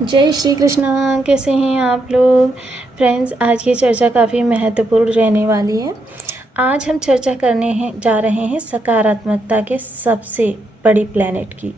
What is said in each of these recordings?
जय श्री कृष्णा। कैसे हैं आप लोग फ्रेंड्स। आज की चर्चा काफ़ी महत्वपूर्ण रहने वाली है। आज हम चर्चा करने जा रहे हैं सकारात्मकता के सबसे बड़ी प्लैनेट की,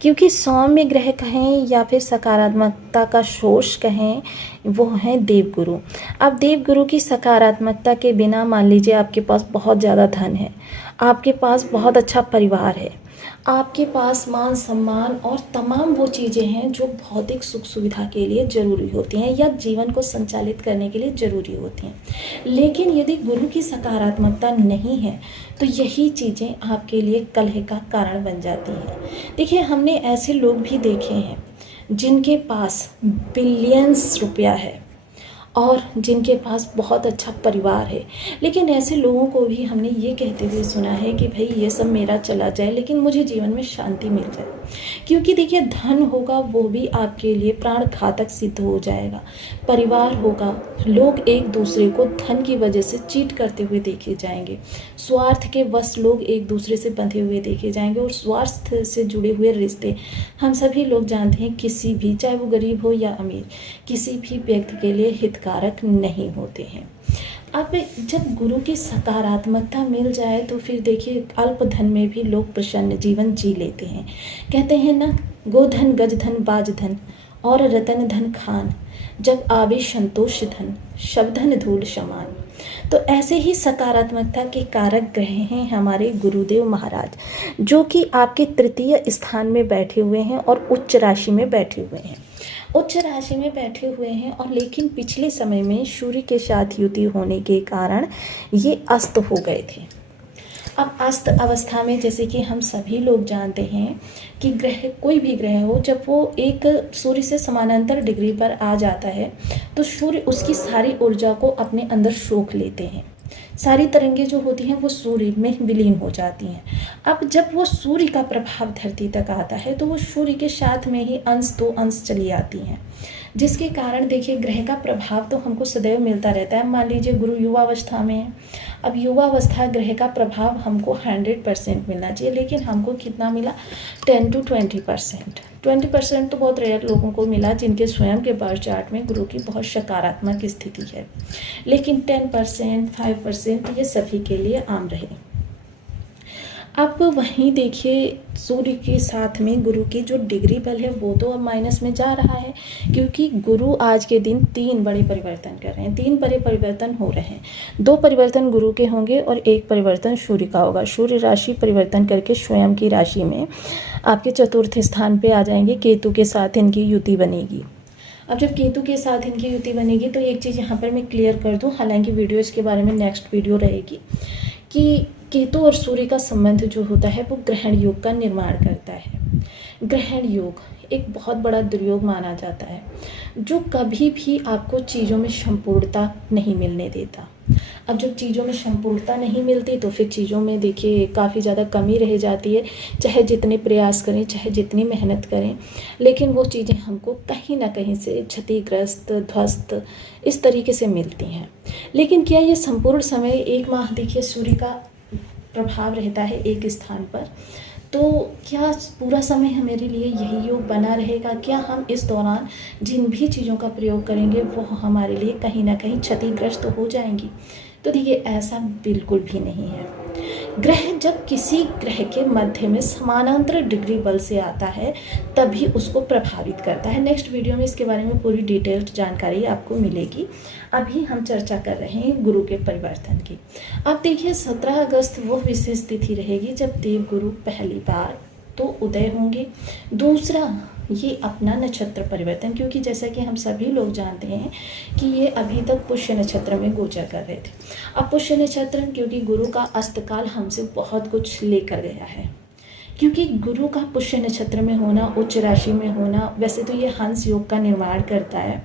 क्योंकि सौम्य ग्रह कहें या फिर सकारात्मकता का सोर्स कहें, वो हैं देवगुरु। अब देवगुरु की सकारात्मकता के बिना मान लीजिए आपके पास बहुत ज़्यादा धन है, आपके पास बहुत अच्छा परिवार है, आपके पास मान सम्मान और तमाम वो चीज़ें हैं जो भौतिक सुख सुविधा के लिए ज़रूरी होती हैं या जीवन को संचालित करने के लिए ज़रूरी होती हैं, लेकिन यदि गुरु की सकारात्मकता नहीं है तो यही चीज़ें आपके लिए कलह का कारण बन जाती हैं। देखिए, हमने ऐसे लोग भी देखे हैं जिनके पास बिलियंस रुपया है और जिनके पास बहुत अच्छा परिवार है, लेकिन ऐसे लोगों को भी हमने ये कहते हुए सुना है कि भाई ये सब मेरा चला जाए लेकिन मुझे जीवन में शांति मिल जाए। क्योंकि देखिए, धन होगा वो भी आपके लिए प्राण घातक सिद्ध हो जाएगा। परिवार होगा, लोग एक दूसरे को धन की वजह से चीट करते हुए देखे जाएंगे। स्वार्थ के वश लोग एक दूसरे से बंधे हुए देखे जाएंगे और स्वार्थ से जुड़े हुए रिश्ते हम सभी लोग जानते हैं, किसी भी, चाहे वो गरीब हो या अमीर, किसी भी व्यक्ति के लिए हितकारक नहीं होते हैं। अब जब गुरु की सकारात्मकता मिल जाए तो फिर देखिए, अल्प धन में भी लोग प्रसन्न जीवन जी लेते हैं। कहते हैं ना, गोधन गजधन बाजधन और रतन धन खान, जब आवे संतोष धन शबधन धूल समान। तो ऐसे ही सकारात्मकता के कारक ग्रह हैं हमारे गुरुदेव महाराज, जो कि आपके तृतीय स्थान में बैठे हुए हैं और उच्च राशि में बैठे हुए हैं। उच्च राशि में बैठे हुए हैं और लेकिन पिछले समय में सूर्य के साथ युति होने के कारण ये अस्त हो गए थे। अब अस्त अवस्था में, जैसे कि हम सभी लोग जानते हैं कि ग्रह, कोई भी ग्रह हो, जब वो एक सूर्य से समानांतर डिग्री पर आ जाता है तो सूर्य उसकी सारी ऊर्जा को अपने अंदर सोख लेते हैं। सारी तरंगें जो होती हैं वो सूर्य में विलीन हो जाती हैं। अब जब वो सूर्य का प्रभाव धरती तक आता है तो वो सूर्य के साथ में ही अंश दो अंश चली आती हैं, जिसके कारण देखिए, ग्रह का प्रभाव तो हमको सदैव मिलता रहता है। मान लीजिए गुरु युवावस्था में है, अब युवावस्था ग्रह का प्रभाव हमको 100% मिलना चाहिए, लेकिन हमको कितना मिला, 10 to 20%। 20% तो बहुत रेयर लोगों को मिला जिनके स्वयं के बर्थ चार्ट में गुरु की बहुत सकारात्मक स्थिति है, लेकिन 10%, 5% ये सभी के लिए आम रहे। अब वहीं देखिए, सूर्य के साथ में गुरु की जो डिग्री बल है वो तो अब माइनस में जा रहा है, क्योंकि गुरु आज के दिन 3 बड़े परिवर्तन कर रहे हैं। 3 बड़े परिवर्तन हो रहे हैं। 2 परिवर्तन गुरु के होंगे और 1 परिवर्तन सूर्य का होगा। सूर्य राशि परिवर्तन करके स्वयं की राशि में आपके चतुर्थ स्थान पे आ जाएंगे। केतु के साथ इनकी युति बनेगी। अब जब केतु के साथ इनकी युति बनेगी तो एक चीज़ यहाँ पर मैं क्लियर कर दूँ, हालांकि वीडियो इसके बारे में नेक्स्ट वीडियो रहेगी, कि केतु और सूर्य का संबंध जो होता है वो ग्रहण योग का निर्माण करता है। ग्रहण योग एक बहुत बड़ा दुर्योग माना जाता है, जो कभी भी आपको चीज़ों में संपूर्णता नहीं मिलने देता। अब जब चीज़ों में संपूर्णता नहीं मिलती तो फिर चीज़ों में देखिए काफ़ी ज़्यादा कमी रह जाती है। चाहे जितने प्रयास करें, चाहे जितनी मेहनत करें, लेकिन वो चीज़ें हमको कहीं ना कहीं से क्षतिग्रस्त, ध्वस्त इस तरीके से मिलती हैं। लेकिन क्या ये संपूर्ण समय 1 माह देखिए सूर्य का प्रभाव रहता है एक स्थान पर, तो क्या पूरा समय हमारे लिए यही योग बना रहेगा? क्या हम इस दौरान जिन भी चीज़ों का प्रयोग करेंगे वो हमारे लिए कहीं ना कहीं क्षतिग्रस्त हो जाएंगी? तो देखिए, ऐसा बिल्कुल भी नहीं है। ग्रह जब किसी ग्रह के मध्य में समानांतर डिग्री बल से आता है तभी उसको प्रभावित करता है। नेक्स्ट वीडियो में इसके बारे में पूरी डिटेल्ड जानकारी आपको मिलेगी। अभी हम चर्चा कर रहे हैं गुरु के परिवर्तन की। अब देखिए, 17 अगस्त वो विशेष तिथि रहेगी जब देव गुरु पहली बार तो उदय होंगे। दूसरा, ये अपना नक्षत्र परिवर्तन, क्योंकि जैसा कि हम सभी लोग जानते हैं कि ये अभी तक पुष्य नक्षत्र में गोचर कर रहे थे। अब पुष्य नक्षत्र, क्योंकि गुरु का अस्तकाल हमसे बहुत कुछ लेकर गया है, क्योंकि गुरु का पुष्य नक्षत्र में होना, उच्च राशि में होना, वैसे तो ये हंस योग का निर्माण करता है।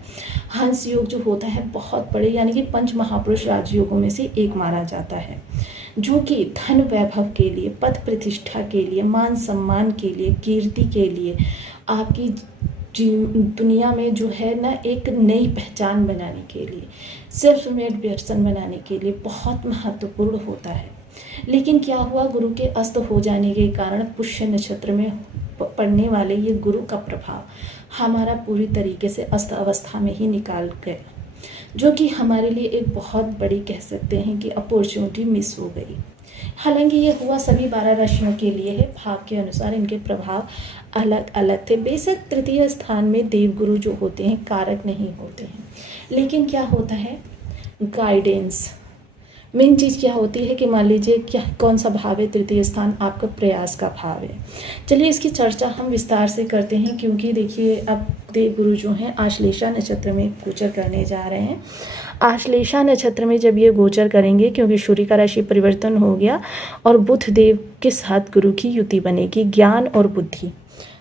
हंस योग जो होता है बहुत बड़े, यानी कि 5 महापुरुष राजयोगों में से एक माना जाता है, जो कि धन वैभव के लिए, पद प्रतिष्ठा के लिए, मान सम्मान के लिए, कीर्ति के लिए, आपकी दुनिया में जो है ना एक नई पहचान बनाने के लिए, सेल्फ मेड पर्सन बनाने के लिए बहुत महत्वपूर्ण होता है। लेकिन क्या हुआ, गुरु के अस्त हो जाने के कारण पुष्य नक्षत्र में पड़ने वाले ये गुरु का प्रभाव हमारा पूरी तरीके से अस्त अवस्था में ही निकाल गए, जो कि हमारे लिए एक बहुत बड़ी कह सकते हैं कि अपॉर्चुनिटी मिस हो गई। हालांकि ये हुआ सभी 12 राशियों के लिए है, भाव के अनुसार इनके प्रभाव अलग अलग थे। बेशक तृतीय स्थान में देवगुरु जो होते हैं कारक नहीं होते हैं, लेकिन क्या होता है, गाइडेंस। मेन चीज़ क्या होती है कि मान लीजिए क्या कौन सा भाव है, तृतीय स्थान आपका प्रयास का भाव है। चलिए इसकी चर्चा हम विस्तार से करते हैं, क्योंकि देखिए अब देवगुरु जो हैं आश्लेषा नक्षत्र में गोचर करने जा रहे हैं। आश्लेषा नक्षत्र में जब ये गोचर करेंगे, क्योंकि सूर्य का राशि परिवर्तन हो गया और बुध देव के साथ गुरु की युति बनेगी, ज्ञान और बुद्धि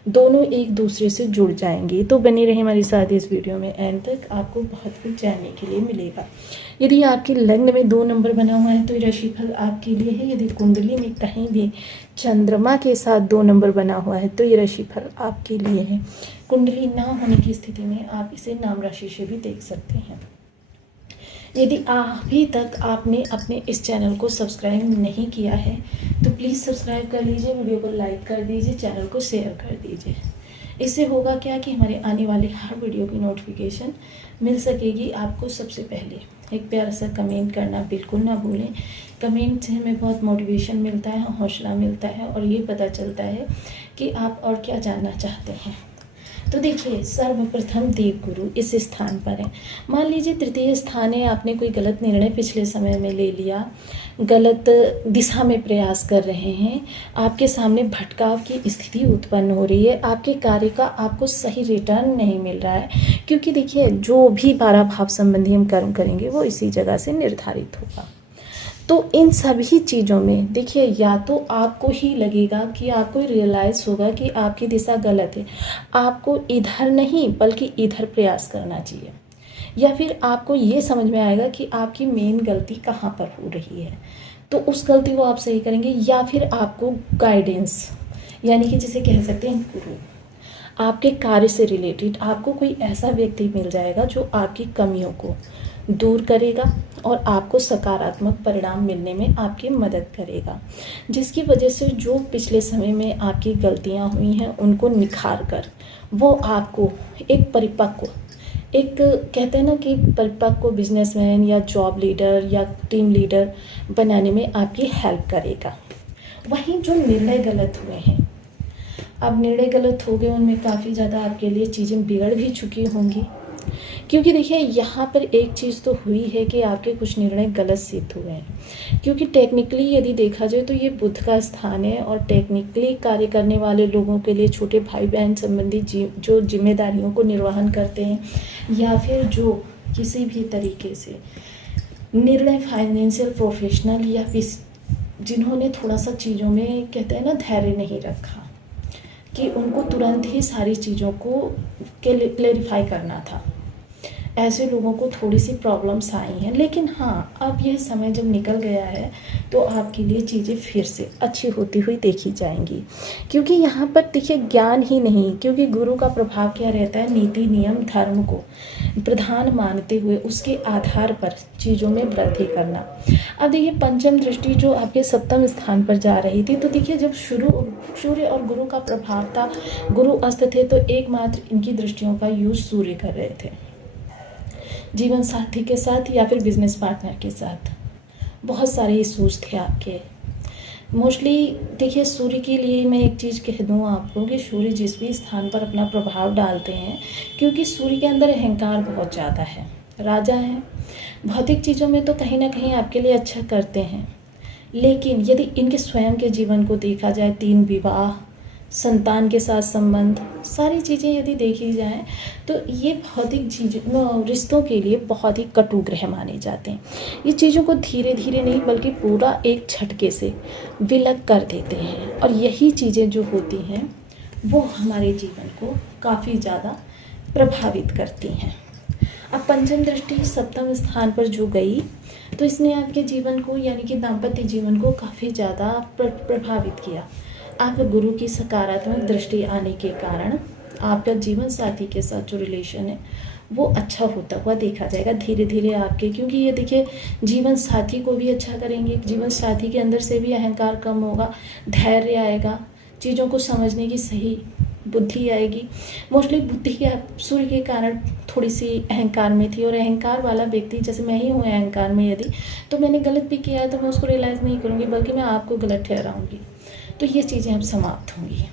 दोनों एक दूसरे से जुड़ जाएंगे। तो बने रहे हमारे साथ इस वीडियो में एंड तक, आपको बहुत कुछ जानने के लिए मिलेगा। यदि आपके लग्न में 2 नंबर बना हुआ है तो ये राशिफल आपके लिए है। यदि कुंडली में कहीं भी चंद्रमा के साथ 2 नंबर बना हुआ है तो ये राशिफल आपके लिए है। कुंडली ना होने की स्थिति में आप इसे नाम राशि से भी देख सकते हैं। यदि अभी तक आपने अपने इस चैनल को सब्सक्राइब नहीं किया है तो प्लीज़ सब्सक्राइब कर लीजिए, वीडियो को लाइक कर दीजिए, चैनल को शेयर कर दीजिए। इससे होगा क्या कि हमारे आने वाले हर वीडियो की नोटिफिकेशन मिल सकेगी आपको सबसे पहले। एक प्यारा सा कमेंट करना बिल्कुल ना भूलें। कमेंट से हमें बहुत मोटिवेशन मिलता है, हौसला मिलता है और ये पता चलता है कि आप और क्या जानना चाहते हैं। तो देखिए सर्वप्रथम देवगुरु इस स्थान पर है। मान लीजिए तृतीय स्थान है, आपने कोई गलत निर्णय पिछले समय में ले लिया, गलत दिशा में प्रयास कर रहे हैं, आपके सामने भटकाव की स्थिति उत्पन्न हो रही है, आपके कार्य का आपको सही रिटर्न नहीं मिल रहा है। क्योंकि देखिए जो भी 12 भाव संबंधी हम कर्म करेंगे वो इसी जगह से निर्धारित होगा। तो इन सभी चीज़ों में देखिए या तो आपको ही लगेगा कि आपको रियलाइज़ होगा कि आपकी दिशा गलत है, आपको इधर नहीं बल्कि इधर प्रयास करना चाहिए, या फिर आपको ये समझ में आएगा कि आपकी मेन गलती कहाँ पर हो रही है तो उस गलती को आप सही करेंगे, या फिर आपको गाइडेंस यानी कि जिसे कह सकते हैं गुरु, आपके कार्य से रिलेटेड आपको कोई ऐसा व्यक्ति मिल जाएगा जो आपकी कमियों को दूर करेगा और आपको सकारात्मक परिणाम मिलने में आपकी मदद करेगा, जिसकी वजह से जो पिछले समय में आपकी गलतियां हुई हैं उनको निखार कर वो आपको एक परिपक्व, एक कहते हैं ना कि परिपक्व बिजनेसमैन या जॉब लीडर या टीम लीडर बनाने में आपकी हेल्प करेगा। वहीं जो निर्णय गलत हुए हैं, अब निर्णय गलत हो गए, उनमें काफ़ी ज़्यादा आपके लिए चीज़ें बिगड़ भी चुकी होंगी। क्योंकि देखिए यहाँ पर एक चीज़ तो हुई है कि आपके कुछ निर्णय गलत सिद्ध हुए हैं, क्योंकि टेक्निकली यदि देखा जाए तो ये बुध का स्थान है और टेक्निकली कार्य करने वाले लोगों के लिए, छोटे भाई बहन संबंधी जो जिम्मेदारियों को निर्वहन करते हैं या फिर जो किसी भी तरीके से निर्णय फाइनेंशियल प्रोफेशनल या जिन्होंने थोड़ा सा चीज़ों में कहते हैं ना धैर्य नहीं रखा कि उनको तुरंत ही सारी चीज़ों को क्लेरिफाई करना था, ऐसे लोगों को थोड़ी सी प्रॉब्लम्स आई हैं। लेकिन हाँ, अब यह समय जब निकल गया है तो आपके लिए चीज़ें फिर से अच्छी होती हुई देखी जाएंगी। क्योंकि यहाँ पर देखिए ज्ञान ही नहीं, क्योंकि गुरु का प्रभाव क्या रहता है, नीति नियम धर्म को प्रधान मानते हुए उसके आधार पर चीज़ों में वृद्धि करना। अब देखिए पंचम दृष्टि जो आपके 7वें स्थान पर जा रही थी, तो देखिए जब सूर्य और गुरु का प्रभाव था, गुरु अस्त थे तो एकमात्र इनकी दृष्टियों का यूज सूर्य कर रहे थे जीवन साथी के साथ या फिर बिजनेस पार्टनर के साथ। बहुत सारे इशूज़ थे आपके। मोस्टली देखिए सूर्य के लिए मैं एक चीज़ कह दूँ आपको कि सूर्य जिस भी स्थान पर अपना प्रभाव डालते हैं, क्योंकि सूर्य के अंदर अहंकार बहुत ज़्यादा है, राजा हैं, भौतिक चीज़ों में तो कहीं ना कहीं आपके लिए अच्छा करते हैं, लेकिन यदि इनके स्वयं के जीवन को देखा जाए, 3 विवाह, संतान के साथ संबंध, सारी चीज़ें यदि देखी जाएं तो ये भौतिक चीज़ों रिश्तों के लिए बहुत ही कटु ग्रह माने जाते हैं। ये चीज़ों को धीरे धीरे नहीं बल्कि पूरा एक झटके से विलग कर देते हैं, और यही चीज़ें जो होती हैं वो हमारे जीवन को काफ़ी ज़्यादा प्रभावित करती हैं। अब पंचम दृष्टि 7वें स्थान पर जो गई तो इसने आपके जीवन को यानी कि दाम्पत्य जीवन को काफ़ी ज़्यादा प्रभावित किया। आपके गुरु की सकारात्मक दृष्टि आने के कारण आपका जीवन साथी के साथ जो रिलेशन है वो अच्छा होता हुआ देखा जाएगा धीरे धीरे आपके, क्योंकि ये देखिए जीवन साथी को भी अच्छा करेंगे, जीवन साथी के अंदर से भी अहंकार कम होगा, धैर्य आएगा, चीज़ों को समझने की सही बुद्धि आएगी। मोस्टली बुद्धि के सूर्य के कारण थोड़ी सी अहंकार में थी, और अहंकार वाला व्यक्ति जैसे मैं ही हूँ अहंकार में, यदि तो मैंने गलत भी किया है तो मैं उसको रियलाइज़ नहीं करूँगी, बल्कि मैं आपको गलत ठहराऊँगी। तो ये चीज़ें अब समाप्त होंगी।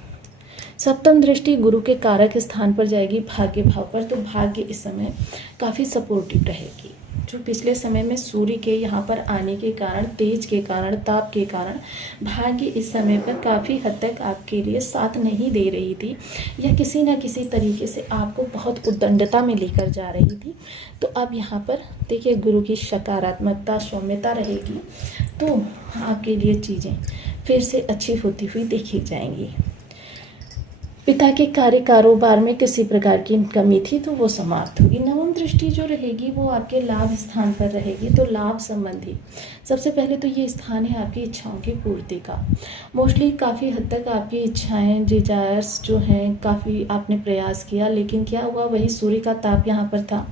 सप्तम दृष्टि गुरु के कारक स्थान पर जाएगी, भाग्य भाव पर। तो भाग्य इस समय काफ़ी सपोर्टिव रहेगी। जो पिछले समय में सूर्य के यहाँ पर आने के कारण, तेज के कारण, ताप के कारण भाग्य इस समय पर काफ़ी हद तक आपके लिए साथ नहीं दे रही थी, या किसी न किसी तरीके से आपको बहुत उद्दंडता में लेकर जा रही थी। तो अब यहाँ पर देखिए गुरु की सकारात्मकता, सौम्यता रहेगी, तो आपके लिए चीज़ें फिर से अच्छी होती हुई देखी जाएंगी। पिता के कार्य कारोबार में किसी प्रकार की कमी थी तो वो समाप्त होगी। नवम दृष्टि जो रहेगी वो आपके लाभ स्थान पर रहेगी। तो लाभ संबंधी सबसे पहले तो ये स्थान है आपकी इच्छाओं की पूर्ति का। मोस्टली काफ़ी हद तक आपकी इच्छाएं, डिजायर्स जो हैं, काफ़ी आपने प्रयास किया, लेकिन क्या हुआ, वही सूर्य का ताप यहाँ पर था,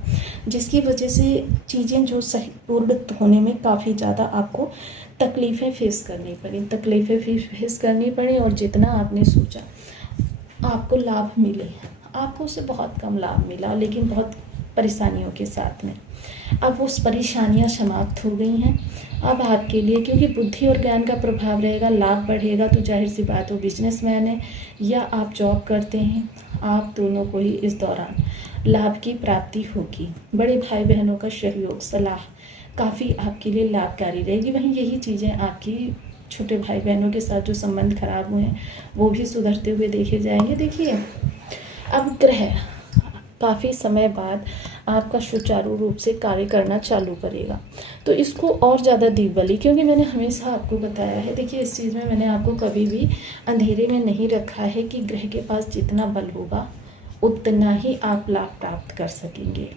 जिसकी वजह से चीज़ें जो सही पूर्ण होने में काफ़ी ज़्यादा आपको तकलीफ़ें फेस करनी पड़ी, और जितना आपने सोचा आपको लाभ मिले, आपको उससे बहुत कम लाभ मिला, लेकिन बहुत परेशानियों के साथ में। अब उस परेशानियां समाप्त हो गई हैं। अब आपके लिए, क्योंकि बुद्धि और ज्ञान का प्रभाव रहेगा, लाभ बढ़ेगा, तो जाहिर सी बात हो, बिजनेसमैन है या आप जॉब करते हैं, आप दोनों को ही इस दौरान लाभ की प्राप्ति होगी। बड़े भाई बहनों का सहयोग, सलाह काफ़ी आपके लिए लाभकारी रहेगी। वहीं यही चीज़ें आपकी छोटे भाई बहनों के साथ जो संबंध खराब हुए हैं वो भी सुधरते हुए देखे जाएंगे। देखिए अब ग्रह काफ़ी समय बाद आपका सुचारू रूप से कार्य करना चालू करेगा, तो इसको और ज़्यादा दिग्बली, क्योंकि मैंने हमेशा आपको बताया है, देखिए इस चीज़ में मैंने आपको कभी भी अंधेरे में नहीं रखा है कि ग्रह के पास जितना बल होगा उतना ही आप लाभ प्राप्त कर सकेंगे।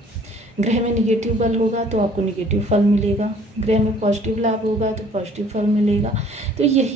ग्रह में निगेटिव बल होगा तो आपको निगेटिव फल मिलेगा, ग्रह में पॉजिटिव लाभ होगा तो पॉजिटिव फल मिलेगा। तो यही